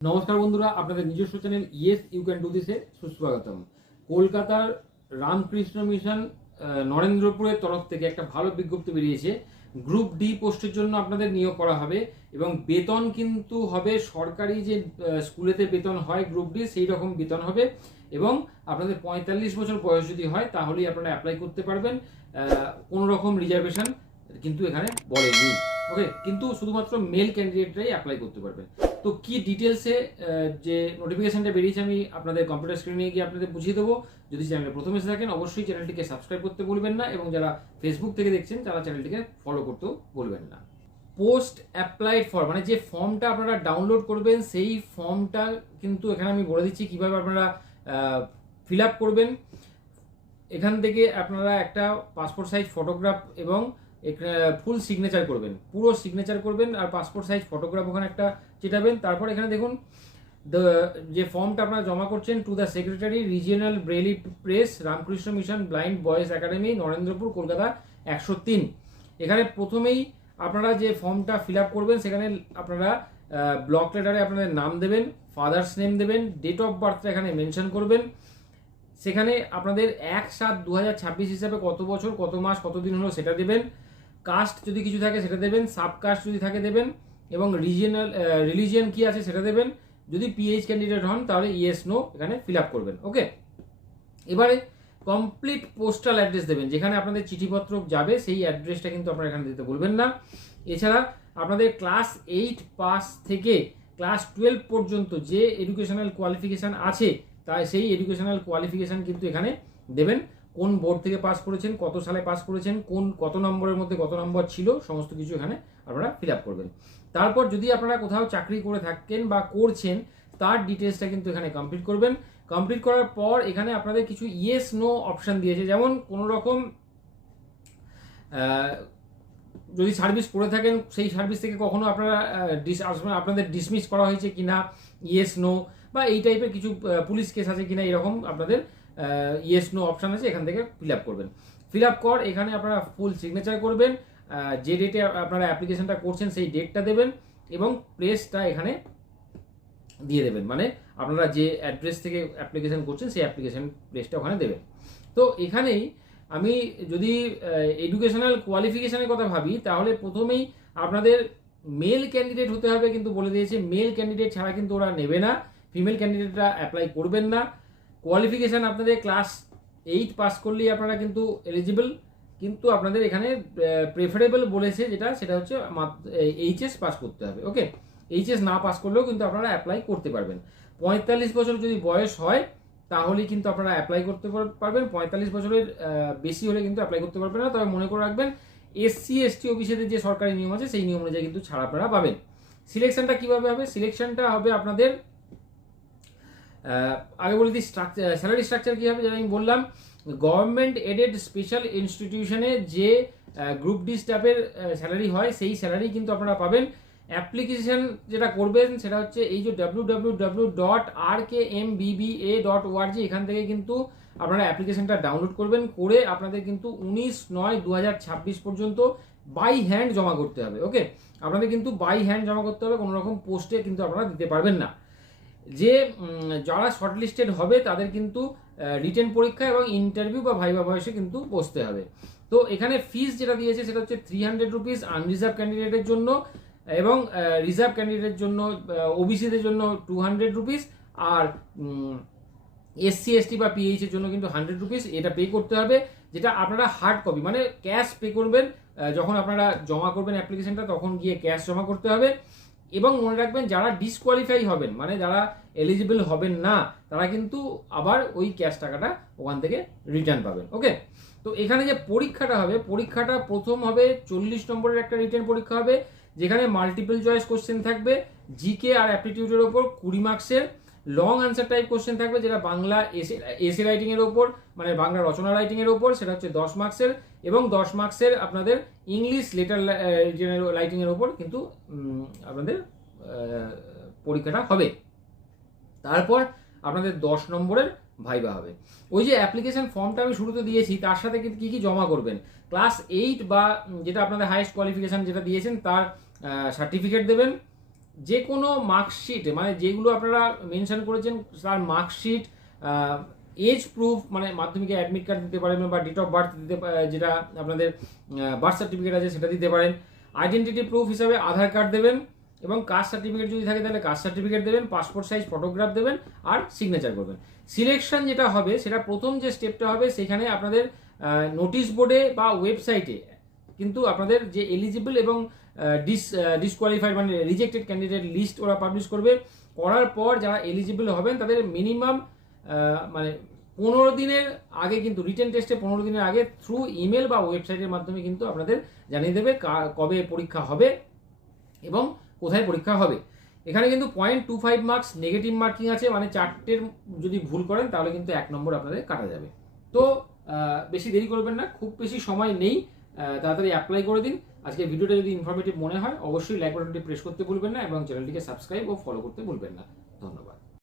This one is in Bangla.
নমস্কার বন্ধুরা, আপনাদের নিজস্ব channel yes you can do দিসে সুস্বাগতম। কলকাতার রামকৃষ্ণ মিশন নরেন্দ্রপুরের তরফ থেকে একটা ভালো বিজ্ঞপ্তি বেরিয়েছে। গ্রুপ ডি পোস্টের জন্য আপনাদের নিয়োগ করা হবে এবং বেতন কিন্তু হবে সরকারি যে স্কুলেতে বেতন হয় গ্রুপ ডি সেই রকম বেতন হবে এবং আপনাদের 45 বছর বয়স যদি হয় তাহলেই আপনারা অ্যাপ্লাই করতে পারবেন। কোনো রকম রিজার্ভেশন কিন্তু এখানে বলেনি। ওকে, কিন্তু শুধুমাত্র মেল ক্যান্ডিডেটরাই অ্যাপ্লাই করতে পারবেন। তো কি ডিটেলসে যে নোটিফিকেশনটা বেরিয়েছে আমি আপনাদের কম্পিউটার স্ক্রিনে গিয়ে আপনাদের বুঝিয়ে দেবো। যদি চ্যানেলে প্রথমে এসে থাকেন অবশ্যই চ্যানেলটিকে সাবস্ক্রাইব করতে ভুলবেন না এবং যারা ফেসবুক থেকে দেখছেন তারা চ্যানেলটিকে ফলো করতেও ভুলবেন না। পোস্ট অ্যাপ্লাইড ফর্ম মানে যে ফর্মটা আপনারা ডাউনলোড করবেন সেই ফর্মটা কিন্তু এখানে আমি বলে দিচ্ছি কিভাবে আপনারা ফিল আপ করবেন। এখান থেকে আপনারা একটা পাসপোর্ট সাইজ ফটোগ্রাফ এবং ফুল সিগনেচার করবেন, পুরো সিগনেচার করবেন আর পাসপোর্ট সাইজ ফটোগ্রাফ ওখানে একটা চেটাবেন। তারপর এখানে দেখুন যে ফর্মটা আপনারা জমা করছেন to the secretary regional Brearley press Ramakrishna mission blind boys academy Narendrapur Kolkata 103। এখানে প্রথমেই আপনারা যে ফর্মটা ফিল আপ করবেন সেখানে আপনারা ব্লক লেটারে আপনাদের নাম দেবেন, ফাদার্স নেম দেবেন, ডেট অফ বার্থটা এখানে মেনশন করবেন। সেখানে আপনাদের 1/7/2026 হিসাবে কত বছর কত মাস কত দিন হলো সেটা দেবেন। কাস্ট যদি কিছু থাকে সেটা দেবেন, সাবকাস্ট যদি থাকে দেবেন এবং রিলিজিয়ান কি আছে সেটা দেবেন। যদি পিএইচ ক্যান্ডিডেট হন তাহলে ইয়েস নো এখানে ফিল আপ করবেন। ওকে, এবারে কমপ্লিট পোস্টাল অ্যাড্রেস দেবেন, যেখানে আপনাদের চিঠিপত্র যাবে সেই অ্যাড্রেসটা কিন্তু আপনারা এখানে দিতে বলবেন না। এছাড়া আপনাদের ক্লাস 8 পাস থেকে ক্লাস 12 পর্যন্ত যে এডুকেশনাল কোয়ালিফিকেশান আছে তাই সেই এডুকেশনাল কোয়ালিফিকেশান কিন্তু এখানে দেবেন। কোন বোর্ড থেকে পাস করেছেন, কত সালে পাস করেছেন, কত নম্বরের মধ্যে কত নম্বর ছিল, সমস্ত কিছু এখানে আপনারা ফিল আপ করবেন। তারপর যদি আপনারা কোথাও চাকরি করে থাকেন বা করছেন তার ডিটেলসটা কিন্তু এখানে কমপ্লিট করবেন। কমপ্লিট করার পর এখানে আপনাদের কিছু ইয়েস নো অপশান দিয়েছে, যেমন কোনো রকম যদি সার্ভিস করে থাকেন সেই সার্ভিস থেকে কখনো আপনারা আপনাদের ডিসমিস করা হয়েছে কিনা ইয়েস নো, বা এই টাইপের কিছু পুলিশ কেস আছে কিনা এরকম আপনাদের ইয়েস নো অপশান আছে, এখান থেকে ফিল আপ করবেন। ফিল আপ কর এখানে আপনারা ফুল সিগনেচার করবেন, যে ডেটে আপনারা অ্যাপ্লিকেশনটা করছেন সেই ডেটটা দেবেন এবং প্লেসটা এখানে দিয়ে দেবেন, মানে আপনারা যে অ্যাড্রেস থেকে অ্যাপ্লিকেশন করছেন সেই অ্যাপ্লিকেশন প্লেসটা ওখানে দেবেন। তো এখানেই আমি যদি এডুকেশনাল কোয়ালিফিকেশানের কথা ভাবি তাহলে প্রথমেই আপনাদের মেল ক্যান্ডিডেট হতে হবে, কিন্তু বলে দিয়েছে মেল ক্যান্ডিডেট ছাড়া কিন্তু ওরা নেবে না, ফিমেল ক্যান্ডিডেটরা অ্যাপ্লাই করবেন না। কোয়ালিফিকেশান আপনাদের ক্লাস 8 পাস করলেই আপনারা কিন্তু এলিজিবল, কিন্তু আপনাদের এখানে প্রেফারেবল বলেছে সেটা হচ্ছে এইচএস পাস করতে হবে। ওকে, এইচএস না পাস করলেও কিন্তু আপনারা অ্যাপ্লাই করতে পারবেন। 45 বছর যদি বয়স হয় তাহলেই কিন্তু আপনারা অ্যাপ্লাই করতে পারবেন। 45 বছরের বেশি হলে কিন্তু অ্যাপ্লাই করতে পারবেন না। তবে মনে করে রাখবেন এসসি এসটি অফিসের যে সরকারি নিয়ম আছে সেই নিয়ম অনুযায়ী কিন্তু ছাড় আপনারা পাবেন। সিলেকশনটা কিভাবে হবে? সিলেকশনটা হবে আপনাদের আগে বলে দিই স্যালারি স্ট্রাকচার কী হবে। যেটা আমি বললাম, গভর্নমেন্ট এডেড স্পেশাল ইনস্টিটিউশনে যে গ্রুপ ডি স্টাফের স্যালারি হয় সেই স্যালারি কিন্তু আপনারা পাবেন। অ্যাপ্লিকেশন যেটা করবেন সেটা হচ্ছে এই যে www.rkmbba.org, এখান থেকে কিন্তু আপনারা অ্যাপ্লিকেশনটা ডাউনলোড করবেন, করে আপনাদের কিন্তু 19/9/2026 পর্যন্ত বাই হ্যান্ড জমা করতে হবে। ওকে, আপনাদের কিন্তু বাই হ্যান্ড জমা করতে হবে, কোনো রকম পোস্টে কিন্তু আপনারা দিতে পারবেন না। যে যারা শর্টলিস্টেড হবে তাদের কিন্তু রিটেন পরীক্ষা এবং ইন্টারভিউ বা ভাইভা ভয়েসে কিন্তু বসতে হবে। তো এখানে ফিস যেটা দিয়েছে সেটা হচ্ছে 300 রুপিস আনরিজার্ভ ক্যান্ডিডেটের জন্য এবং রিজার্ভ ক্যান্ডিডেটের জন্য ওবিসিদের জন্য 200 রুপিস, আর এসসি এসটি বা পিএইচ এর জন্য কিন্তু 100 রুপিস এটা পে করতে হবে, যেটা আপনারা হার্ড কপি মানে ক্যাশ পে করবেন। যখন আপনারা জমা করবেন অ্যাপ্লিকেশনটা তখন গিয়ে ক্যাশ জমা করতে হবে। এবং মনে রাখবেন যারা ডিসকোয়ালিফাই হবেন মানে যারা এলিজিবল হবেন না তারা কিন্তু আবার ওই ক্যাশ টাকাটা ওখান থেকে রিটার্ন পাবেন। ওকে, তো এখানে যে পরীক্ষাটা হবে, পরীক্ষাটা প্রথম হবে 40 নম্বরের একটা রিটেন পরীক্ষা হবে, যেখানে মাল্টিপল চয়েস কোশ্চেন থাকবে, জিকে আর অ্যাপটিটিউডের ওপর 20 মার্কসের, লং আনসার টাইপ কোশ্চেন থাকবে যেটা বাংলা এসে রাইটিংয়ের ওপর মানে বাংলা রচনা রাইটিংয়ের ওপর, সেটা হচ্ছে 10 মার্কসের, এবং 10 মার্কসের আপনাদের ইংলিশ লেটার রাইটিংয়ের ওপর কিন্তু আপনাদের পরীক্ষাটা হবে। তারপর আপনাদের 10 নম্বরের ভাইবা হবে। ওই যে অ্যাপ্লিকেশন ফর্মটা আমি শুরুতে দিয়েছি তার সাথে কিন্তু কী কী জমা করবেন, ক্লাস 8 বা যেটা আপনাদের হাইয়েস্ট কোয়ালিফিকেশান যেটা দিয়েছেন তার সার্টিফিকেট দেবেন, যে কোনো মার্কশিট মানে যেগুলো আপনারা মেনশন করেছেন তার মার্কশিট, এজ প্রুফ মানে মাধ্যমিকে অ্যাডমিট কার্ড দিতে পারেন বা ডেট অফ বার্থ দিতে যেটা আপনাদের বার্থ সার্টিফিকেট আছে সেটা দিতে পারেন। আইডেন্টিটি প্রুফ হিসাবে আধার কার্ড দেবেন, এবং কাস্ট সার্টিফিকেট যদি থাকে তাহলে কাস্ট সার্টিফিকেট দেবেন, পাসপোর্ট সাইজ ফটোগ্রাফ দেবেন, আর সিগনেচার করবেন। সিলেকশন যেটা হবে সেটা প্রথম যে স্টেপটা হবে সেখানে আপনাদের নোটিশ বোর্ডে বা ওয়েবসাইটে কিন্তু আপনাদের যে এলিজিবল এবং ডিসকোয়ালিফাইড মানে রিজেক্টেড ক্যান্ডিডেট লিস্ট ওরা পাবলিশ করবে। করার পর যারা এলিজিবল হবেন তাদের মিনিমাম মানে 15 দিনের আগে কিন্তু রিটেন টেস্টে 15 দিনের আগে থ্রু ইমেল বা ওয়েবসাইটের মাধ্যমে কিন্তু আপনাদের জানিয়ে দেবে কবে পরীক্ষা হবে এবং কোথায় পরীক্ষা হবে। এখানে কিন্তু 0.25 মার্কস নেগেটিভ মার্কিং আছে, মানে 4টের যদি ভুল করেন তাহলে কিন্তু 1 নম্বর আপনাদের কাটা যাবে। তো বেশি দেরি করবেন না, খুব বেশি সময় নেই, তাড়াতাড়ি অ্যাপ্লাই করে দিন। আজকে ভিডিওটা যদি ইনফরমেটিভ মনে হয় অবশ্যই লাইক বাটনটি প্রেস করতে ভুলবেন না এবং চ্যানেলটিকে সাবস্ক্রাইব ও ফলো করতে ভুলবেন না।